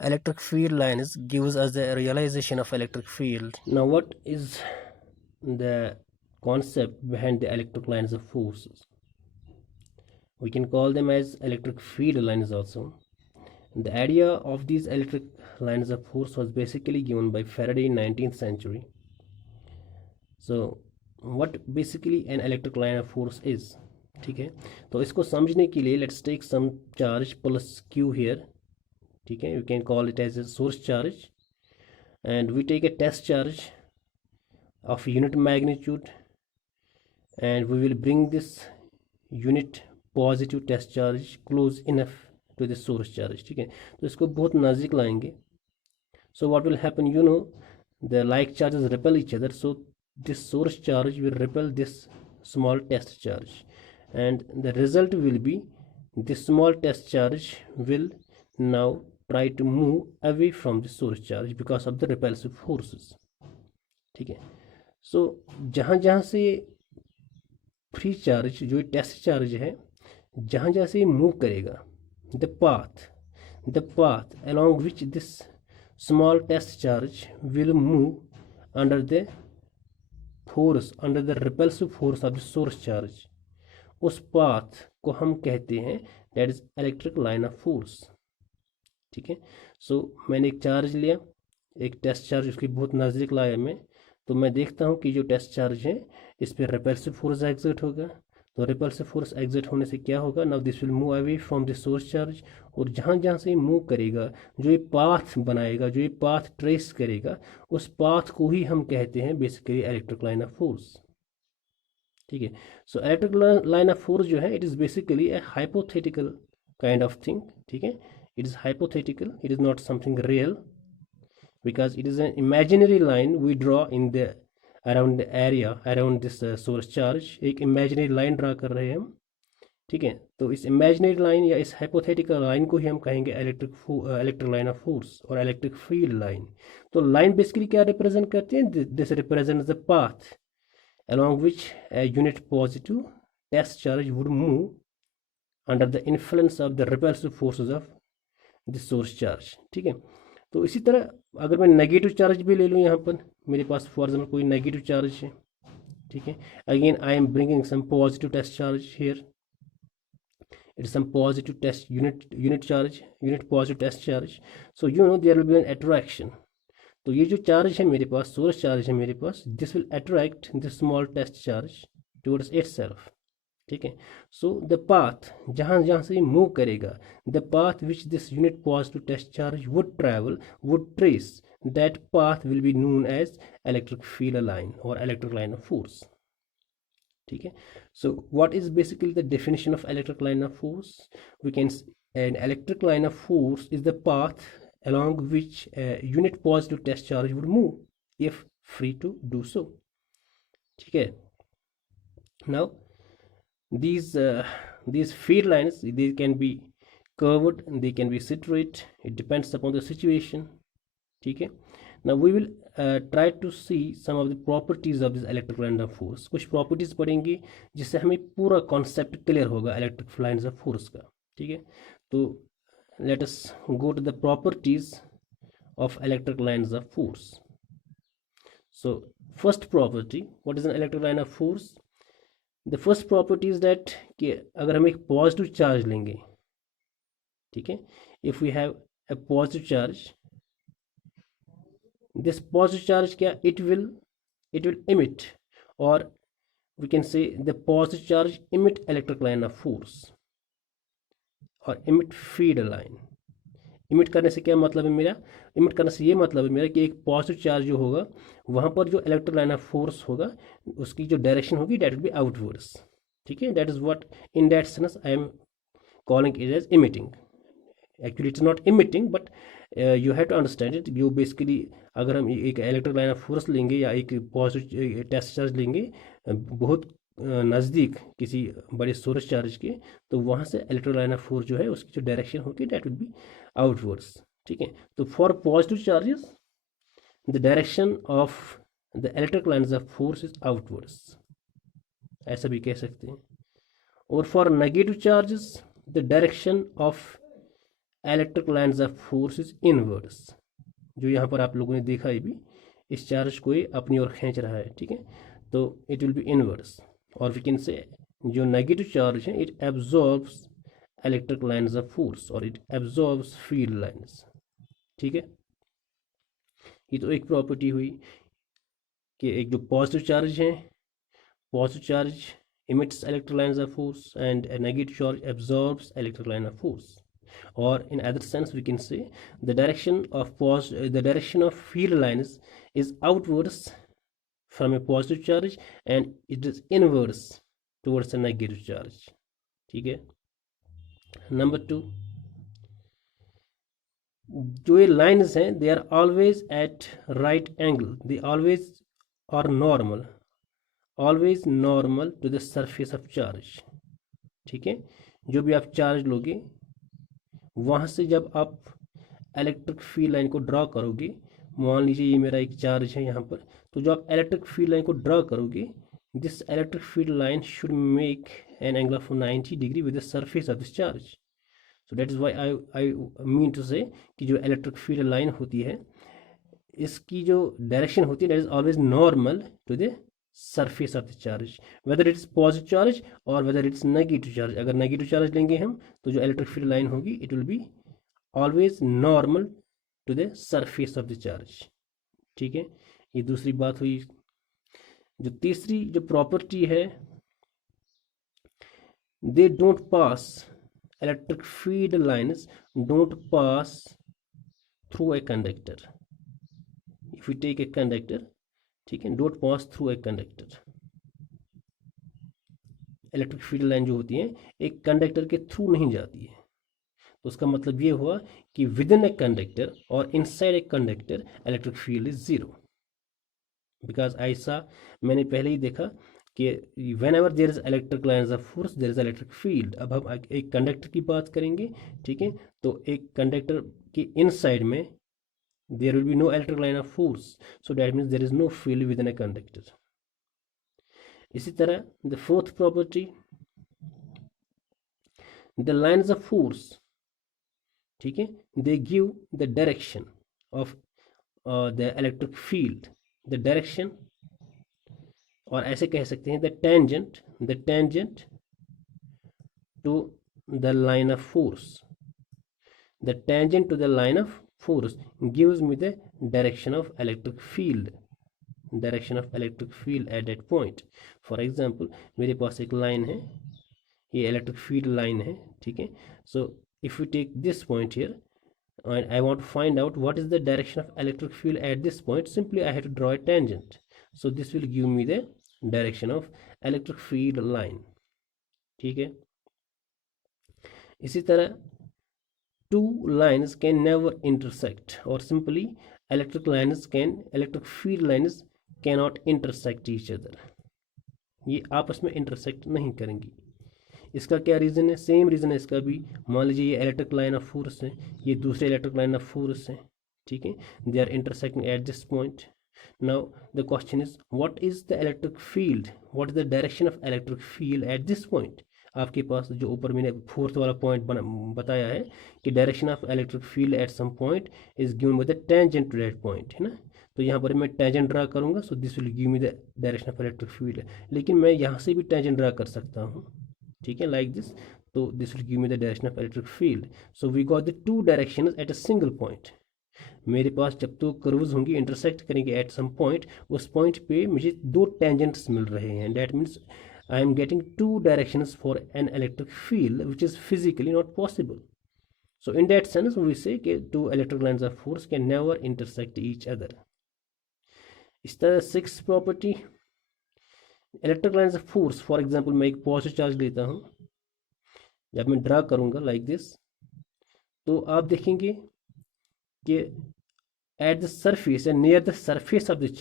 electric field lines gives us the realization of electric field. Now what is the concept behind the electric lines of forces? We can call them as electric field lines also. The idea of these electric lines of force was basically given by Faraday in 19th century. So what basically an electric line of force is? ठीक है, तो इसको समझने के लिए let's take some charge plus q here. ठीक है, you can call it as a source charge, and we take a test charge of unit magnitude, and we will bring this unit positive test charge close enough to the source charge. ठीक है, तो इसको बहुत नज़दीक लाएंगे. So what will happen, you know, the like charges repel each other, so this source charge will repel this small test charge, and the result will be this small test charge will now try to move away from the source charge because of the repulsive forces. ठीक है, सो जहाँ जहाँ से free charge जो test charge है जहाँ जहाँ से मूव करेगा, the path along which this small test charge will move under the repulsive force of the source charge, उस पाथ को हम कहते हैं that is electric line of force. ठीक है, सो मैंने एक चार्ज लिया, एक टेस्ट चार्ज उसकी बहुत नज़दीक लाया मैं, तो मैं देखता हूँ कि जो टेस्ट चार्ज है इस पर रिपल्सिव फोर्स एग्जर्ट होगा. तो रिपल्सिव फोर्स एग्जर्ट होने से क्या होगा, now this will move away from the source charge, और जहाँ जहाँ से मूव करेगा, जो ये पाथ बनाएगा, जो ये पाथ ट्रेस करेगा, उस पाथ को ही हम कहते हैं basically electric line of force. ठीक है, so electric line of force जो है it is basically A hypothetical kind of thing. ठीक है, it is hypothetical, it is not something real, because it is an imaginary line we draw in the around the area around this source charge. एक imaginary line draw कर रहे हैं हम. ठीक है, तो इस imaginary line या इस hypothetical line को ही हम कहेंगे electric line of force और electric field line. तो line basically क्या represent करते हैं, this represents the path along which a unit positive test charge would move under the influence of the repulsive forces of the source charge. ठीक है, तो इसी तरह अगर मैं नेगेटिव चार्ज भी ले लूँ, यहाँ पर मेरे पास फॉर एग्जाम्पल कोई नेगेटिव चार्ज है. ठीक है, again I am bringing some positive test charge here, it is some positive test unit positive test charge. So you know there will be an attraction. तो ये जो चार्ज है मेरे पास, source charge है मेरे पास, this will attract this small test charge towards itself. ठीक है, सो द पाथ जहाँ जहाँ से मूव करेगा, the path which this unit positive test charge would travel would trace, that path will be known as electric field line और electric line of force. ठीक है, so what is basically the definition of electric line of force? We can an electric line of force is the path along which a unit positive test charge would move if free to do so. ठीक है, now these field lines, they can be curved, they can be straight, it depends upon the situation. ठीक है, now we will try to see some of the properties of this electric line of force. कुछ properties पढ़ेंगे जिससे हमें पूरा concept clear होगा electric lines of force का. ठीक है, तो let us go to the properties of electric lines of force. So first property, what is an electric line of force? The first property is that कि अगर हम एक positive charge लेंगे, ठीक है, if we have a positive charge, this positive charge क्या, it will emit, or we can say the positive charge emit electric line of force और emit field line. Emit करने से क्या मतलब है मेरा, इमिट करने से ये मतलब है मेरा कि एक पॉजिटिव चार्ज जो होगा वहाँ पर जो इलेक्ट्रिक लाइन ऑफ फोर्स होगा उसकी जो डायरेक्शन होगी दैट विल बी आउटवर्ड्स. ठीक है, that is what in that sense I am calling it as emitting. Actually it's not emitting but you have to understand it. You basically अगर हम एक electric line of force लेंगे या एक positive test charge लेंगे बहुत नज़दीक किसी बड़े सोर्स चार्ज के, तो वहाँ से इलेक्ट्रिक लाइन ऑफ फोर्स जो है उसकी जो डायरेक्शन होगी दैट विल बी आउटवर्ड्स. ठीक है, तो for positive charges the direction of the electric lines of force is outwards, ऐसा भी कह सकते हैं. और for negative charges the direction of electric lines of force is inverse. जो यहाँ पर आप लोगों ने देखा है भी, इस चार्ज को ये अपनी ओर खींच रहा है, ठीक है, तो इट विल बी इनवर्स। और वी कैन से जो नेगेटिव चार्ज है it absorbs electric lines of force और इट एब्जॉर्ब्स फील्ड लाइन्स, ठीक है। ये तो एक प्रॉपर्टी हुई कि एक जो पॉजिटिव चार्ज है, positive charge emits electric lines of force and a negative charge absorbs electric line of force. Or in other sense we can say the direction of field lines is outwards from a positive charge and it is inverse towards a negative charge, ठीक है। Number 2, जो ये lines हैं they are always at right angle, they always are normal, always normal to the surface of charge, ठीक है। जो भी आप चार्ज लोगे वहाँ से जब आप इलेक्ट्रिक फील्ड लाइन को ड्रॉ करोगे, मान लीजिए ये मेरा एक चार्ज है यहाँ पर, तो जो आप इलेक्ट्रिक फील्ड लाइन को ड्रॉ करोगे, this electric field line should make an angle of 90 degree with the surface of this charge. So that is why I mean to say कि जो इलेक्ट्रिक फील्ड लाइन होती है इसकी जो direction होती है that is always normal to the surface of the charge, whether it is positive charge or whether it is negative charge। अगर negative charge लेंगे हम तो जो electric field line होगी it will be always normal to the surface of the charge, ठीक है। ये दूसरी बात हुई। जो तीसरी जो प्रॉपर्टी है, they don't pass, electric field lines don't pass through a conductor। if we take a conductor, ठीक है, don't pass through a conductor. Electric field line जो होती है एक कंडक्टर के थ्रू नहीं जाती है, तो उसका मतलब ये हुआ कि विद इन ए कंडक्टर और inside a conductor electric field is zero, because ऐसा मैंने पहले ही देखा कि whenever there is electric lines of force there is electric field. अब हम एक कंडक्टर की बात करेंगे, ठीक है, तो एक कंडक्टर के इनसाइड में there will be no electric line of force, so that means there is no field within a conductor। इसी तरह the fourth property, the lines of force, ठीक है, they give the direction of the electric field, the direction, और ऐसे कह सकते हैं the tangent to the line of force, the tangent to the line of force gives me the direction of electric field at that point। for example मेरे पास एक line है, ये इलेक्ट्रिक फील्ड लाइन है, ठीक है। so if we take this point here and I want to find out what is the direction of electric field at this point, simply I have to draw a tangent, so this will give me the direction of electric field line, ठीक है। इसी तरह two lines can never intersect, or simply electric field lines cannot intersect each other। ये आपस में intersect नहीं करेंगी। इसका क्या रीज़न है? सेम रीज़न है इसका भी। मान लीजिए ये इलेक्ट्रिक लाइन ऑफ फोर्स है, ये दूसरे इलेक्ट्रिक लाइन ऑफ फोर्स है, ठीक है, they are intersecting at this point. Now the question is what is the electric field, what is the direction of electric field at this point. आपके पास जो ऊपर मैंने फोर्थ वाला पॉइंट बताया है कि direction of electric field at some point is given by the tangent to that point, है ना। तो यहाँ पर मैं टेंजेंट ड्रा करूँगा, so this will give me the direction of electric field. लेकिन मैं यहाँ से भी टेंजेंट ड्रा कर सकता हूँ, ठीक है, लाइक दिस, तो this will give me the direction of electric field. So we got the two directions at a single point. मेरे पास जब तो कर्व्स होंगी इंटरसेक्ट करेंगे एट सम पॉइंट, उस पॉइंट पे मुझे दो टेंजेंट्स मिल रहे हैं, that means I am getting two directions for an electric field which is physically not possible। So in that sense we say that two electric lines of force can never intersect each other। इस तरह six property, electric lines of force, for example मैं एक positive charge लेता हूँ, जब मैं draw करूँगा like this, तो आप देखेंगे कि एट द सरफेस या near the surface of the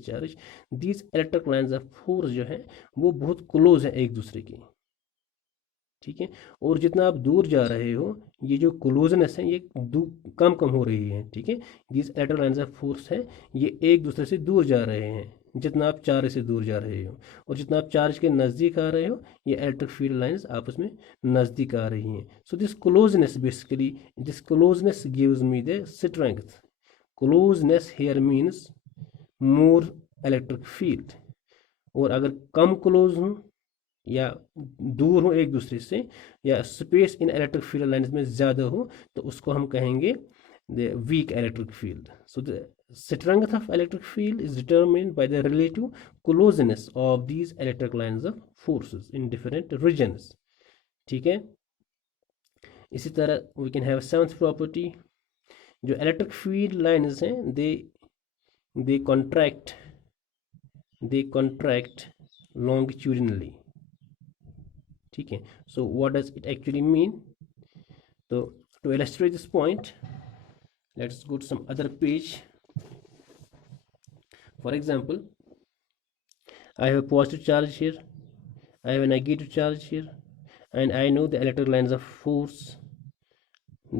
charge, these electric lines of force जो है वो बहुत क्लोज है एक दूसरे के, ठीक है। और जितना आप दूर जा रहे हो ये जो क्लोजनेस है ये कम हो रही है, ठीक है। These electric lines of force है ये एक दूसरे से दूर जा रहे हैं, जितना आप चार्ज से दूर जा रहे हो, और जितना आप चार्ज के नज़दीक आ रहे हो ये इलेक्ट्रिक फील्ड लाइंस आपस में नज़दीक आ रही हैं. So this closeness basically, this closeness gives me the strength. Closeness here means more electric field. और अगर कम क्लोज हूँ या दूर हो एक दूसरे से, या space in electric field lines में ज़्यादा हो, तो उसको हम कहेंगे the weak electric field. So the strength of electric field is determined by the relative closeness of these electric lines of forces in different regions. ठीक है. इसी तरह we can have seventh property. जो electric field lines हैं they contract longitudinally. ठीक है. So what does it actually mean? So to illustrate this point, let's go to some other page. For example, I have a positive charge here, I have a negative charge here, and I know the electric lines of force,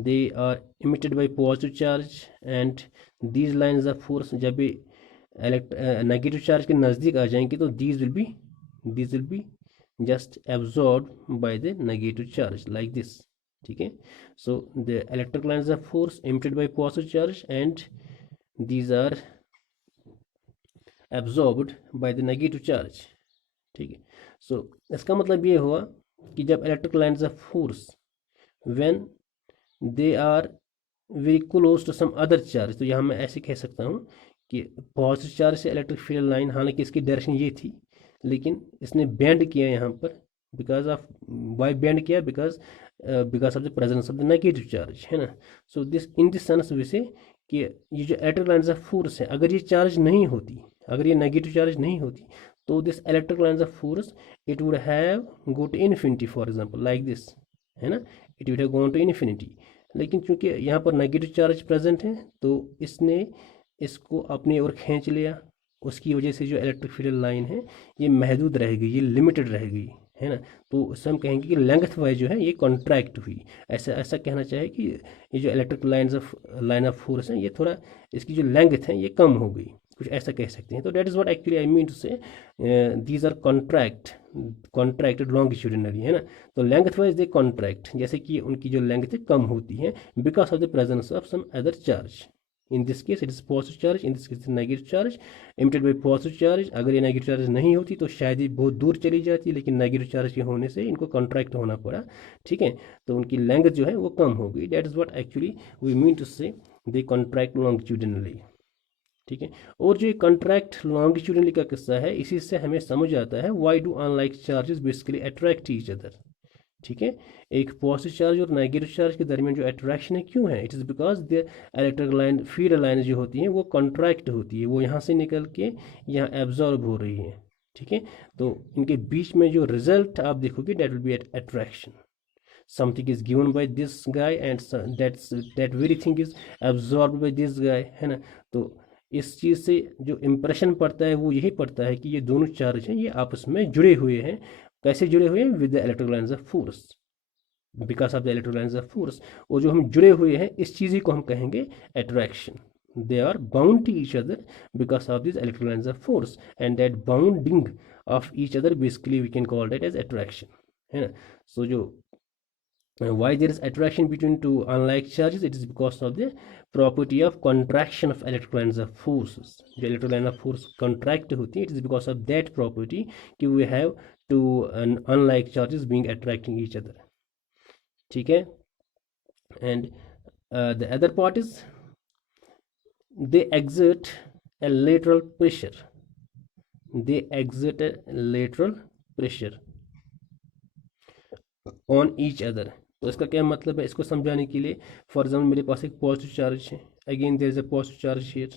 they are emitted by positive charge, and these lines of force जब भी negative charge के नज़दीक आ जाएंगे तो these will be just absorbed by the negative charge like this. ठीक है. So the electric lines of force emitted by positive charge and these are absorbed by the negative charge. ठीक है. So इसका मतलब ये हुआ कि जब electric lines of force when they are very close to some other charge, तो यहाँ मैं ऐसे कह सकता हूँ कि पॉजिटिव चार्ज से इलेक्ट्रिक फील्ड लाइन, हालांकि इसकी डायरेक्शन ये थी लेकिन इसने बेंड किया यहाँ पर, बिकॉज ऑफ वाई बेंड किया, because of the presence of the negative charge, है ना. So this in this sense वैसे कि ये जो इलेक्ट्रिक लाइन्स ऑफ फोर्स है, अगर ये चार्ज नहीं होती, अगर ये नेगेटिव चार्ज नहीं होती, तो this electric lines of force it would have go to infinity, for example like this, है ना. It would have gone to infinity. लेकिन चूंकि यहाँ पर नेगेटिव चार्ज प्रेजेंट है तो इसने इसको अपनी ओर खींच लिया, उसकी वजह से जो इलेक्ट्रिक फील्ड लाइन है ये महदूद रह गई, ये लिमिटेड रह गई, है ना. तो उससे हम कहेंगे कि लेंथ वाइज जो है ये कॉन्ट्रैक्ट हुई. ऐसा कहना चाहे कि ये जो इलेक्ट्रिक लाइन ऑफ फोर्स है ये थोड़ा, इसकी जो लेंथ है ये कम हो गई, कुछ ऐसा कह सकते हैं. तो that is what actually I mean to say, these are contracted longitudinally, है ना. तो लेंथ वाइज दे कॉन्ट्रैक्ट, जैसे कि उनकी जो लेंथ है कम होती है because of the presence of some other charge. In this case it is positive charge, in this case negative charge emitted by positive charge. अगर ये नेगेटिव चार्ज नहीं होती तो शायद ये बहुत दूर चली जाती, लेकिन नेगेटिव चार्ज के होने से इनको कॉन्ट्रैक्ट होना पड़ा. ठीक है. तो उनकी लेंथ जो है वो कम हो गई. That is what actually we mean to say they contract longitudinally. ठीक है. और जो ये कॉन्ट्रैक्ट लॉन्गिट्यूडिनली का किस्सा है, इसी से हमें समझ आता है why do unlike charges basically attract each other. ठीक है. एक पॉजिटिव चार्ज और नेगेटिव चार्ज के दरमियान जो अट्रैक्शन है क्यों है? It is because the electric line field line जो होती हैं वो कॉन्ट्रैक्ट होती है, वो यहाँ से निकल के यहाँ एब्जॉर्ब हो रही है. ठीक है. तो इनके बीच में जो रिजल्ट आप देखोगे that will be at attraction. Something is given by this guy and that very thing is absorb by this guy, है ना. तो इस चीज़ से जो इम्प्रेशन पड़ता है वो यही पड़ता है कि ये दोनों चार्ज हैं ये आपस में जुड़े हुए हैं. कैसे जुड़े हुए हैं? With the electric lines of force, because of the electric lines of force. और जो हम जुड़े हुए हैं इस चीज़ को हम कहेंगे attraction. They are bound to each other because of this electric lines of force, and that bounding of each other basically we can call that as attraction, है ना. सो जो why there is attraction between two unlike charges, it is because of the property of contraction of electric lines of forces. जो electric line of force contract होती है, it is because of that property कि we have two unlike charges being attracting each other. ठीक है. and the other part is they exert a lateral pressure. They exert a lateral pressure on each other. तो इसका क्या मतलब है? इसको समझाने के लिए फॉर एग्जाम्पल मेरे पास एक पॉजिटिव चार्ज है, again there is a positive charge here,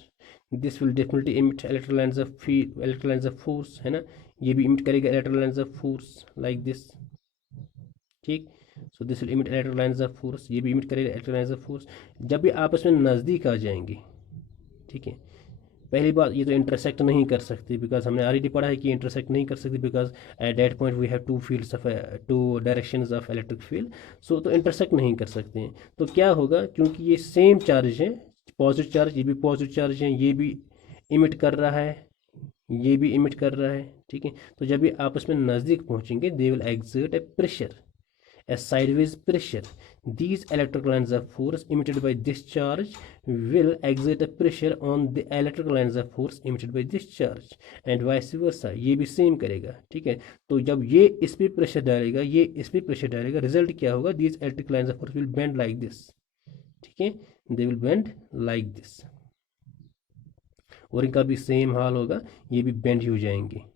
this will definitely emit electric lines of field, electric lines of force, है ना. ये भी इमिट करेगा electric lines of force like this. ठीक. So this will emit electric lines of force, ये भी emit करेगा electric lines of force. जब भी आपस में नज़दीक आ जाएंगे, ठीक है, पहली बात ये तो इंटरसेक्ट नहीं कर सकती, बिकॉज हमने ऑलरेडी पढ़ा है कि इंटरसेक्ट नहीं कर सकती because at that point we have two fields of two directions of electric field. So तो इंटरसेक्ट नहीं कर सकते हैं. तो क्या होगा, क्योंकि ये सेम चार्ज है, पॉजिटिव चार्ज, ये भी पॉजिटिव चार्ज है, ये भी इमिट कर रहा है ये भी इमिट कर रहा है, ठीक है। तो जब ये आपस में नज़दीक पहुंचेंगे, they will exert A pressure, a sideways pressure. These electric lines of force emitted by this charge will exert a pressure on the electric lines of force emitted by this charge and vice versa. ये भी same करेगा, ठीक है। तो जब ये इस पे प्रेशर डालेगा, ये इस पे प्रेशर डालेगा, रिजल्ट क्या होगा? These electric lines of force will bend like this, ठीक है, they will bend like this, और इनका भी सेम हाल होगा, ये भी बेंड हो जाएंगे।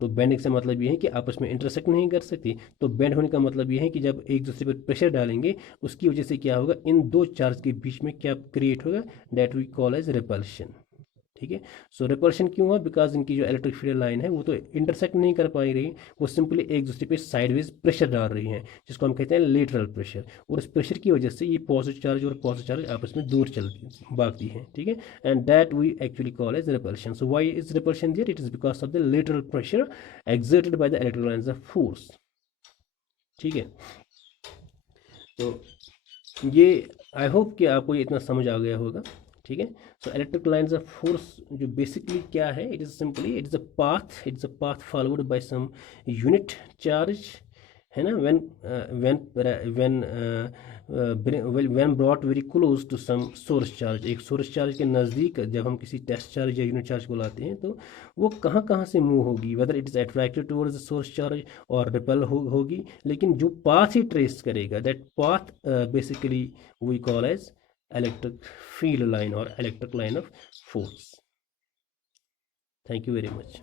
तो बेंडिंग से मतलब ये है कि आपस में इंटरसेक्ट नहीं कर सकती। तो बेंड होने का मतलब ये है कि जब एक दूसरे पर प्रेशर डालेंगे, उसकी वजह से क्या होगा? इन दो चार्ज के बीच में क्या क्रिएट होगा? That we call as repulsion, ठीक है। सो रिपल्शन क्यों हुआ? बिकॉज इनकी जो इलेक्ट्रिक फील्ड लाइन है वो तो इंटरसेक्ट नहीं कर पा रही, वो सिंपली एक दूसरे पे साइडवेज प्रेशर डाल रही हैं, जिसको हम कहते हैं लेटरल प्रेशर। और इस प्रेशर की वजह से ये पॉजिटिव चार्ज और पॉजिटिव चार्ज आपस में दूर चलती भागती हैं, ठीक है। And that we actually call as repulsion. So why is repulsion there? It is because of the lateral pressure exerted by the electric lines of force, ठीक है। तो ये आई होप कि आपको ये इतना समझ आ गया होगा, ठीक है। So electric lines of force जो बेसिकली क्या है? It is simply it is a path followed by some unit charge, है ना। When brought very close to some source charge, एक सोर्स चार्ज के नज़दीक जब हम किसी टेस्ट चार्ज या यूनिट चार्ज को लाते हैं, तो वो कहाँ कहाँ से मूव होगी? Whether it is attracted towards the source charge और रिपेल होगी, लेकिन जो पाथ ही ट्रेस करेगा, that path basically we call as electric field line और electric line of force. Thank you very much.